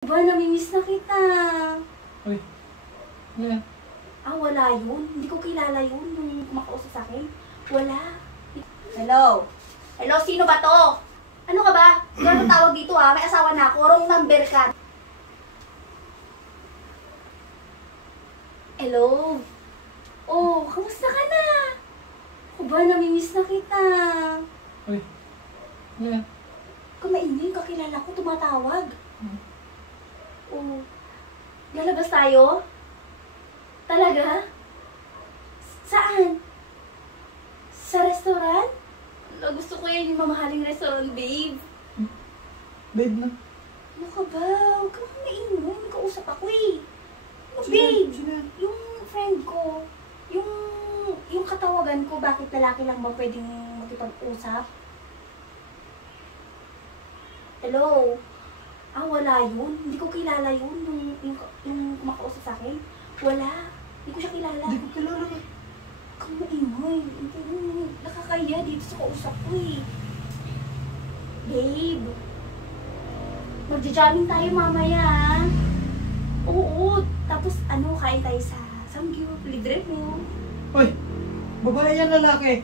Ba, namimiss na kita. Uy, ano yan? Wala yun. Hindi ko kilala yun, yung kumakausap sa akin. Wala. Hello? Hello, sino ba to? Ano ka ba? Gano'ng tawag dito ha? May asawa na ako. Wrong number ka. Hello? Oh, kamusta ka na? Ba, namimiss na kita. Uy, ano yan? Kumainin, kakilala ko, tumatawag. Oh, lalabas tayo? Talaga? Saan? Sa restaurant? Gusto ko yan yung mamahaling restaurant, babe. Babe na. Ano ka ba? Huwag kang maingay. May kausap ako eh. Ano, babe? Sino yan? Yung friend ko. Yung katawagan ko, bakit lalaki lang ba pwedeng makipag-usap? Hello? Wala yun. Hindi ko kilala yun. Yung kumakausap sa akin. Wala. Hindi ko siya kilala. Hindi ko kilala nga. Kung maingay. Nakakaya dito sa kausap ko eh. Babe. Magja-jamming tayo mamaya. Oo. Tapos kain tayo sa Samgyup. Libre mo. Uy, babae yan lalaki.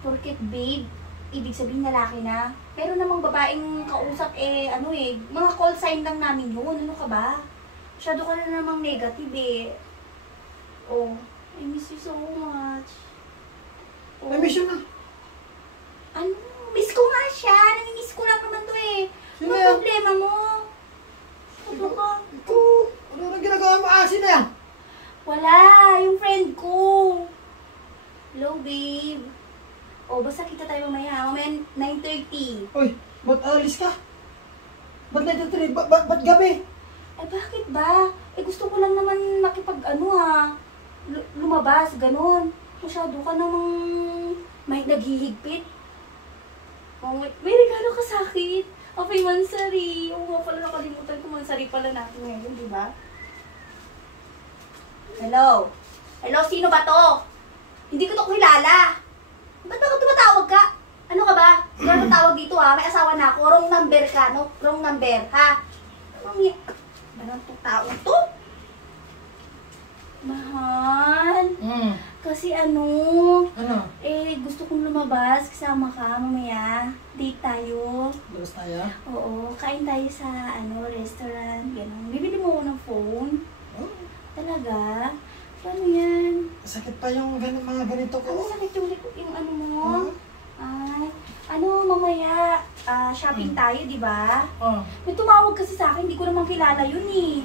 Porket babe, ibig sabihin lalaki na. Pero namang babaeng kausap mga call sign lang namin yun. Ano ka ba? Masyado ka na namang negative eh. Oh, I miss you so much. Oh. I miss you na. Ano? Miss ko nga siya. Namimiss ko lang naman to eh. Sino Ano yan? problema mo? Ano ka? Ikaw, ano nang ginagawa mo? Asin na yan. Wala, yung friend ko. Hello, babe. Oh, basta kita tayo mamaya. Mamaya 9:30. Uy, ba't alis ka? Ba't nagtatri? Ba't gabi? Bakit ba? Gusto ko lang naman lumabas, ganun. Masyado ka namang may naghihigpit. Oh, may regalo ka sa akin. Happy Mansari. Oo nga pala, nakalimutan ko. Mansari pala natin ngayon, di ba? Hello? Hello, sino ba to? Hindi ko to kilala. Ba't ako tumatawag ka? Ano ka ba? Gano'ng tawag dito ha? May asawa na ako. Wrong number ka, no? Wrong number, ha? Anong tao to? Mahal. Kasi Ano? gusto kong lumabas. Kasama ka mamaya. Date tayo. Labas tayo? Oo, kain tayo sa restaurant. Ganun. Bibili mo ako ng phone. Oh, Talaga? Paano yan? sakit pa yung mga ganito ko. Ano sakit yung ano mo? Ay, mamaya, shopping tayo, di ba? Oh. May tumawag kasi sa akin, hindi ko naman kilala yun eh.